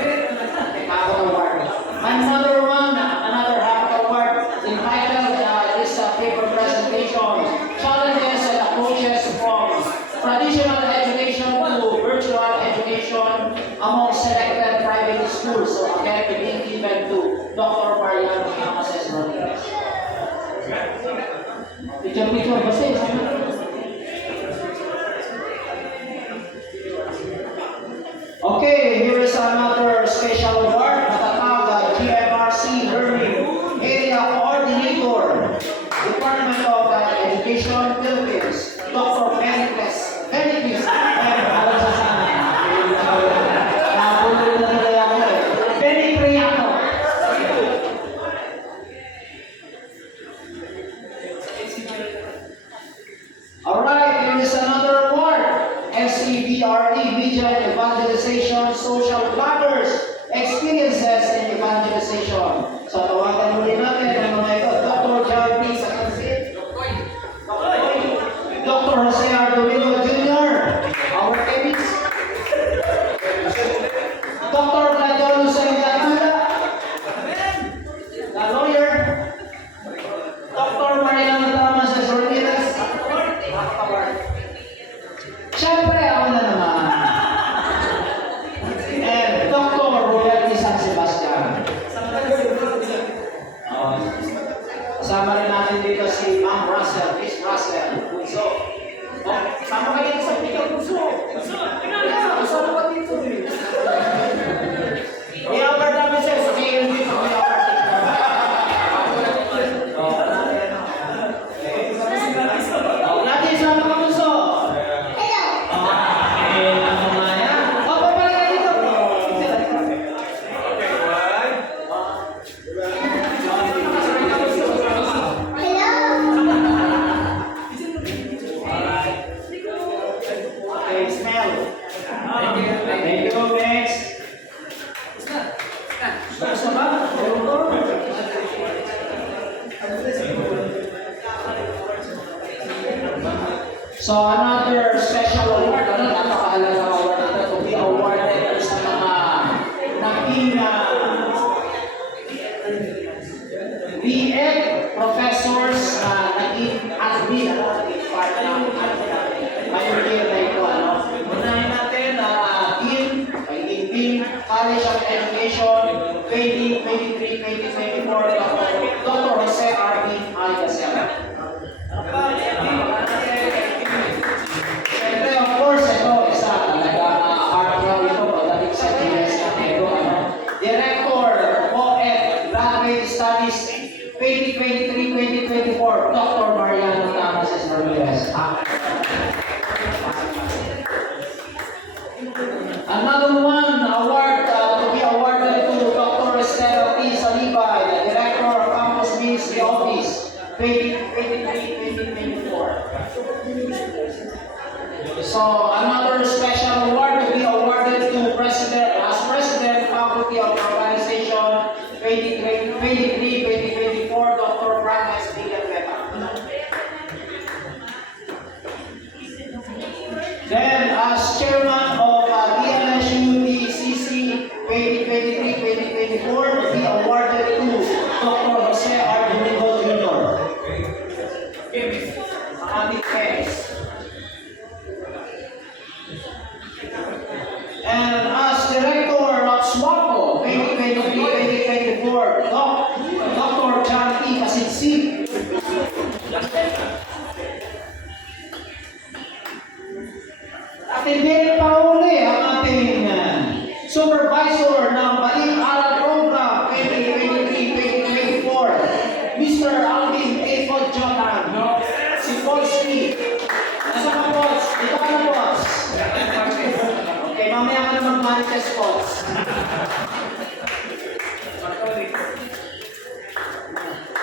Hackett Award. Another one, another Hackett Award entitled this paper presentation, challenges and approaches from traditional education to virtual education among selected private schools. So again, being given to Dr. Mariano Tamas as well. Picture, basta okay, here is another special award. Matatag GMRC Learning Area Coordinator, Department of Education, Philippines, Dr. Benitez. Alam sa sana. Napulo na nila ako eh. Benny Priato. Alright, here is another award. SEBRE Media Evangelization Social Bloggers Experiences in Evangelization. So tawagan muli natin ang mga ito. Dr. John P. Sakansit. Dr. Jose Arduino Jr. Our chemist. Dr. Vladion Hussein Jatula. The lawyer. Dr. Mariano Tamas Ramirez. Siyempre, ako na naman. And Dr. Royalty San Sebastian. Kasama rin natin dito si Ma'am Russell, Miss Russell. So, sama kayo sa pika puso. Kasama ka dito. I-award namin siya sa KLB. I-award dito. Natin sama ka puso. Thank you, next. Basta ba? Ewan ko. So another special award, napakahalaga award ito to be awarded sa mga naging BEd professors na naging admin part ng mayor year na ito. Unahin natin Dean, pagiging Dean, College of Education, 2023-2024, Dr. Jose R. B. Alcacel. Siyempre, of course, ito, isa talaga heartthrob ito pagdating sa GS natin ito. Director, OF, Graduate Studies, 2023-2024, Dr. Mariano Tamas Ramirez. Another one, award to be awarded to Dr. Estela P. Salibay, the Director of Campus Ministry Office, 2023-2024. So, another special award to be awarded to President, as President, Faculty of Organization, 2023-2024, Dr. Frank S. Villanueva. Then, as Chairman of DLSU DCC 2023-2024, to be awarded to Dr. Jose Arduino Jr. Chemist. Mr. Alvin A. Podjotan. Si Polski. Nasa ka, Pols? Dito ka na, Pols. Okay, mamaya ka na mag-manifest, Pols.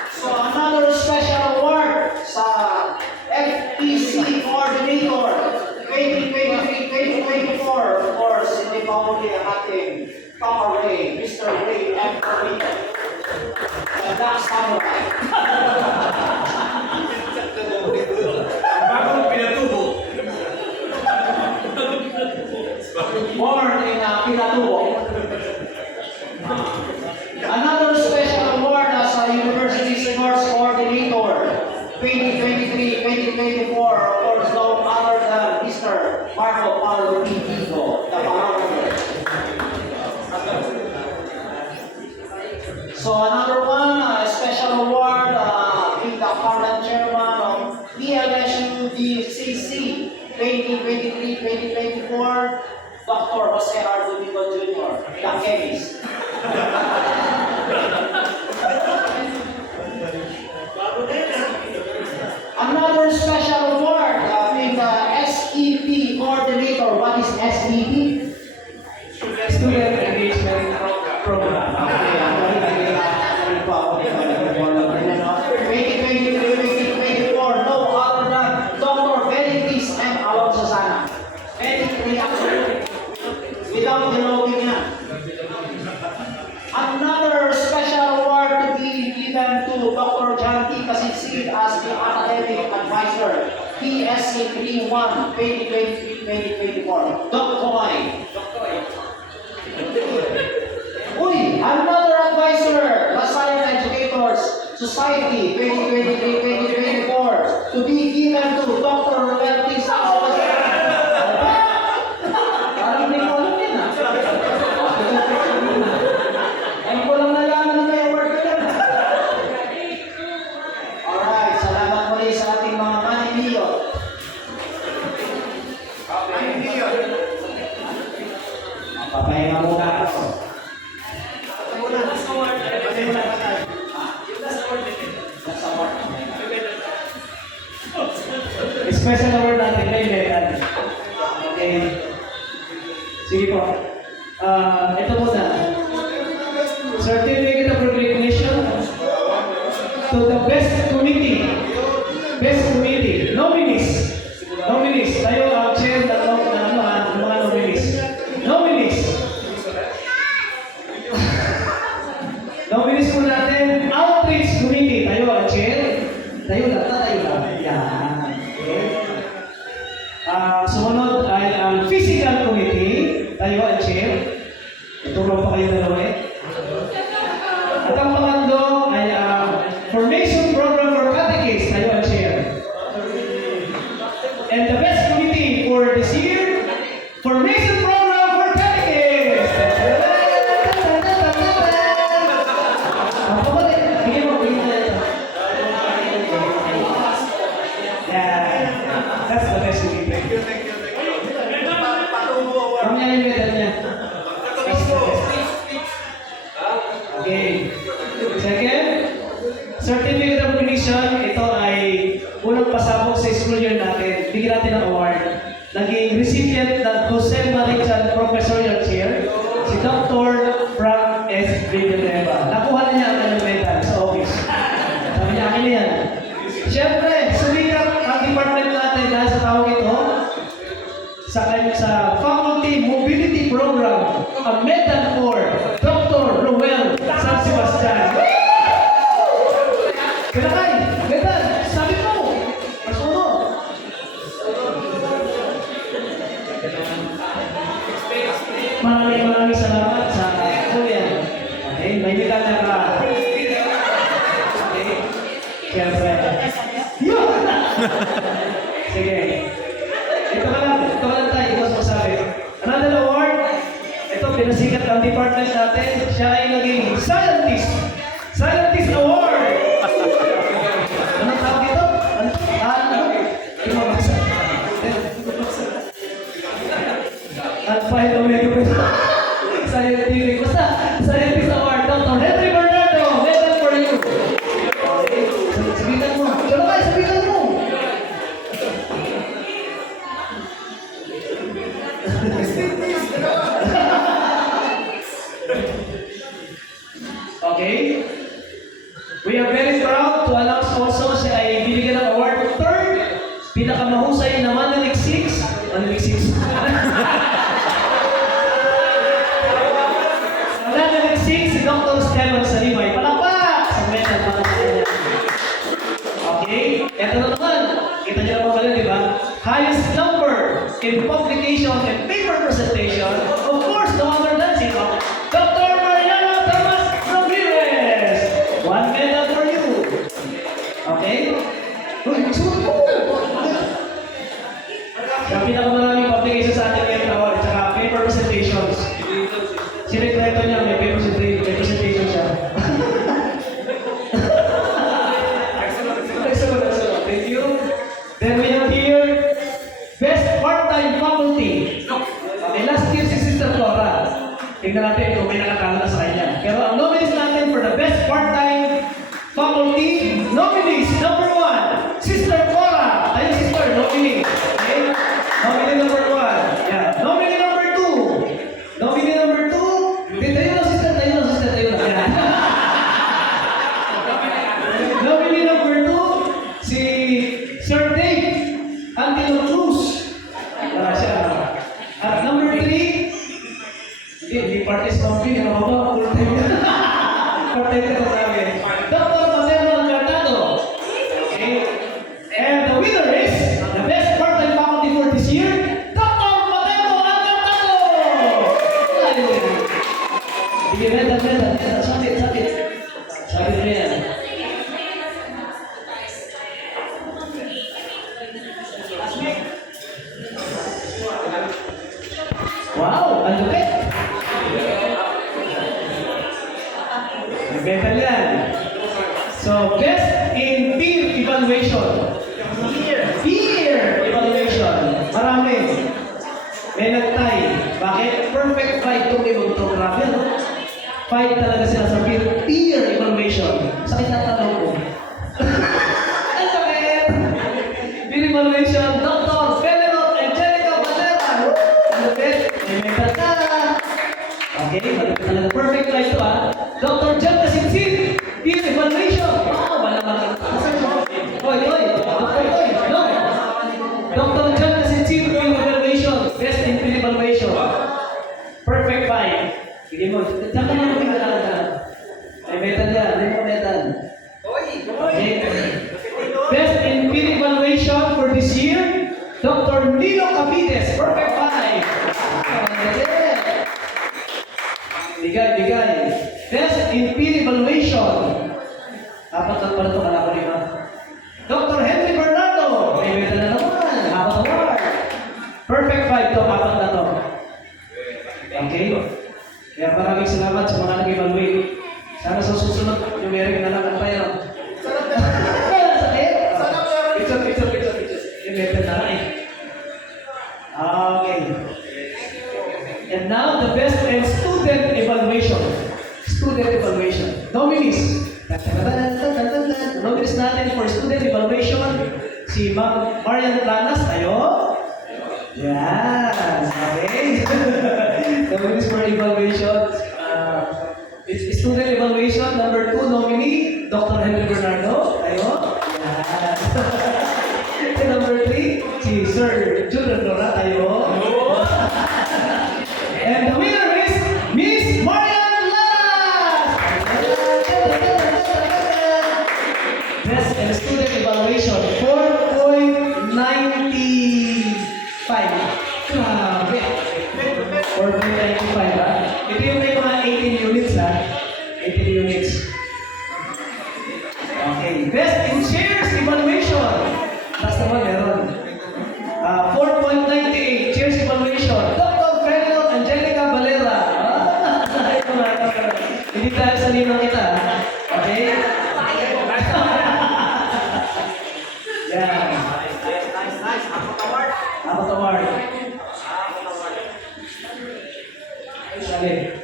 So, another special award sa FEC Coordinator 2023-2024. Of course, hindi pa muli ang ating Papa Ray, Mr. Ray M. Corrito. The Black Samurai. Bagong pinatubo. Born in Pinatubo. Another special award as a University Sports Coordinator 2023-2024. Of course, no other than Mr. Marco Paulo P. Vigo, the Palawan. So another one, a special award being the current chairman of PLSU-DCC 2023-2024, Dr. Jose R. Domingo Jr., the chemist. Another special award being the SEP coordinator. What is SEP? Student Engagement Program. Okay, 2023-2024, no other than Dr. Benedict M. Alonso Sana. Benedict absolutely. Without dialoguing niya. Another special award to be given to Dr. John T. Casitsid as the academic advisor, PSC 31 2023-2024. Doc Koy. Uy, another advisor, LaSalle Educators Society 2023-2024 to be given to Dr. Ruel T. Santos. Parang hindi ko alam yun ah. Ayun ko lang nalaman na may award ko yan. Alright, salamat muli sa ating mga manimiyo. Papahinga muna ako. Special award natin may medal. Okay. Sige po. Ito muna. Certificate of Recognition to the best committee. Best committee. Nominees. Nominees. Tayo ang chair ng mga nominees. Nominees. Nominees po natin. Outreach Committee. Tayo ang chair. Tayo lang. Yan. Okay. Sumunod ay ang Physical Committee. Tayo ang chair. Ituro pa kayo dalawa eh. At ang pangatlo ay Formation Program for Catechists. Tayo ang chair. And the best committee for this year, Formation Program for Catechists. Ang pabalik, bigyan mo. Yeah, that's the best committee. Mamaya yung medal niya. Okay. Second, Certificate of Recognition. Ito ay unang pasabog sa school year natin. Bigyan natin ng award. Naging recipient ng Jose Marichan Professorial Chair, si Dr. Frank S. Villanueva. Nakuha na niya ang kanyang medal sa office. Sabi niya, akin na yan. Siyempre, sumikat ang department natin dahil sa tawag ito sa Faculty Mobility Program, a medal for Dr. Roel San Sebastian. Kinakay, medal, sabi mo, masuno. Maraming salamat sa kuya. Okay, may medal na ka. Okay, siyempre. Yun! Sige. Ito ka lang tayo, ito sa masabi. Another award, ito pinasikat ang department natin, siya ay naging Scientist. Scientist Award! Anong tawag ito? Ano? Hindi mo basa. At pahit ang medyo Scientific. Basta, Scientist Award. Dr. Henry Bernardo, medal for you. Okay. highest number in publication and paper presentation, of course, no other than si Dr. Mariana Thomas Ramirez. One medal for you. Okay? Uy, Sa pinakamaraming publication sa atin ngayon na at saka paper presentations. Sinigreto niya, may paper presentation siya. Excellent. Thank you. Then we have here, Best Part-Time Faculty. Okay, last year si Sister Flora. Tingnan natin kung may nakatalo na sa kanya. Pero ang nominees natin for the Best Part-Time Faculty, nominees, number 1, Sister Flora. Ayun, Sister, nominee. Okay? Nominee number 1. Yeah. Nominee number 2. Nominee number 2. Tayo lang, Sister. Tayo lang. Yeah. Nominee number 2, si Sir Dave Antilo Cruz. Wala siya. At number 3, hindi parties company, ano ba? Full time yan. Part-time ka sa amin. Dr. Materno Alcartado. Okay. And the winner is the best part-time faculty for this year, Dr. Materno Alcartado. Sige, medal. Sakit. Sakit mo yan. Wow, ang lupit. Medal yan. So, best in peer evaluation. Peer evaluation. Marami. May nag-tie. Bakit? Perfect fight itong imography, no? Fight talaga sila sa peer evaluation. Sakit na tanong ko. Ang sakit! Peer evaluation, Dr. Fenelon Angelica Valera. Ang lupit. May medal ka. Okay, malapit talaga. Perfect fight ito, ha? Dr. John Kasinsin, peer evaluation. Wow, malamang. Hoy. No. Dr. John Kasinsin, peer evaluation. Best in peer evaluation. Perfect fight. Sige mo. Saan ka naman pinagalaga? May medal yan. May mo medal. Okay. Best in peer evaluation for this year, Dr. Nino Capides. Perfect fight. Bigay. Best in peer evaluation. Apat lang pala ito, kala ko 5. Dr. Henry Bernardo. May medal na naman. Apat award. Perfect fight to, apat na to. Okay? Kaya maraming salamat sa mga nag-evaluate. Sana sa susunod, numeric na lang ang tayo. Sakit? Picture. Yung medal na lang eh. Okay. And now, the best in student evaluation. Nominees. Nominees natin for student evaluation, si Ma'am Marian Planas. Tayo. Yes. Okay. Nominees for evaluation. Student evaluation, number 2 nominee, Dr. Henry Bernardo. Tayo. Yes. Number 3, si Sir Julian Flora. Tayo. And the winner is Miss Marian Lanas! Best in student evaluation, 4.95. Grabe! 4.95, ha? Ito yung may mga 18 units, ha? 18 units. Okay. Best in shares evaluation. Last naman meron. 4.98 shares evaluation. Dr. Fenelon Angelica Valera. Hindi tayo sa ninong kita. Okay? Yan. Apat award. Sabi.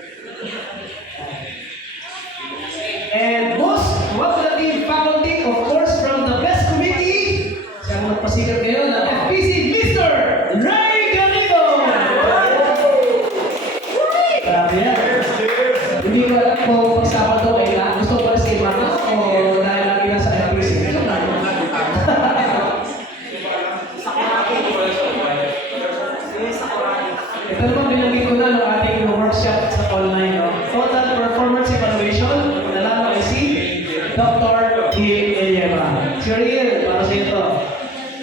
And most cooperative faculty, of course, from the best committee. Siya ang magpasikat ngayon ng FPC, Mr. Ray Garrido! Grabe yan. Hindi ko alam kung pagsama to ay gusto ko si Mama o dahil lagi na sa FPC. Ito naman binanggit ko na ng ating workshop sa online. No? Total performance evaluation. Nalaman ay si Dr. Kim Elieva. Si Riel, para sa ito.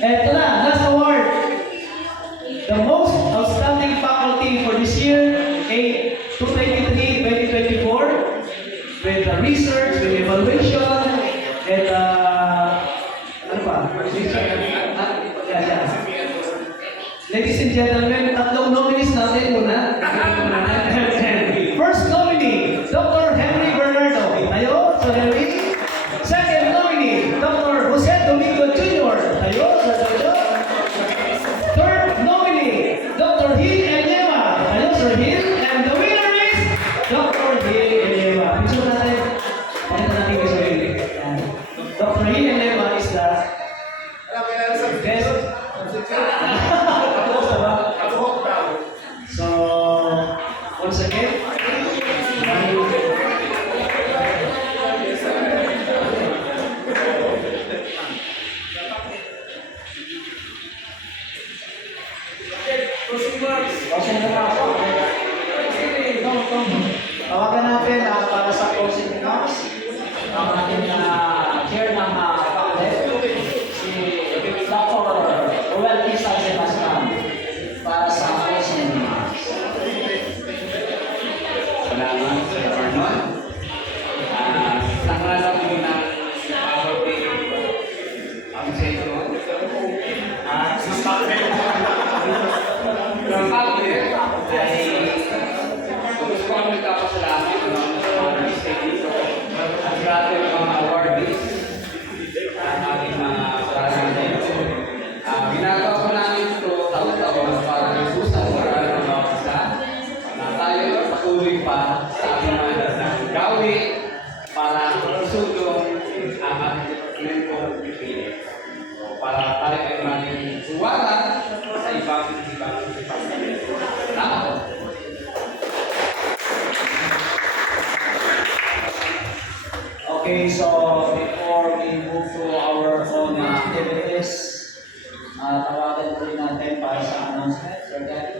Ito na, last award. and gentlemen, tatlong nominees natin muna. First nominee, Dr. Henry Bernardo. Tayo, Sir Henry. Second nominee, Dr. Jose Domingo Jr. Tayo, Sir Domingo. Third nominee, Dr. Hill Elema. Tayo, Sir Hill. And the winner is Dr. Hill Elema. Picture natin. Pakita natin kay Sir Hill. Yan. Dr. Hill Elema is the best. So, once again, Tawagan natin para sa closing remarks ang ating chair ng PACTEC, si Dr. Ruel Tisa Sebastian, para sa closing remarks. Salamat sa Arnold. Tangalan mo na ang sentro. Ang PACTEC ay gusto ko kami kapasalamat ng mga state at grabe ang mga awardees ang ating mga parangalan. Ginagawa ko namin ito taon-taon para isusan sa karan ng mga isa na tayo patuloy pa sa ating mga gawi para isugong ang ating dokumento pipili. Para tayo ay maging suwala sa ibang Salamat. Okay, so before we move to our own activities, tawagan ulit natin para sa announcement. Sir Gary.